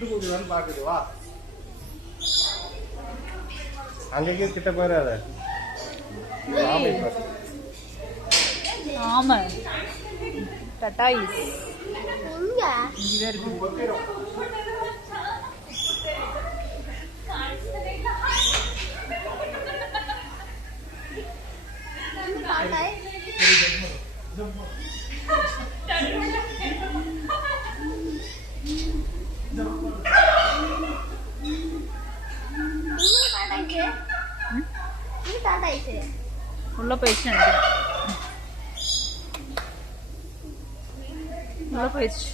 பாக்குது வா அங்கேயே கிட்ட போயிடாத ஆமா டட்டாயிஸ் எங்க இங்க இருக்கு பாத்தாய் உள்ள போயிடுச்சு நினைக்கிறேன். உள்ள போயிடுச்சு.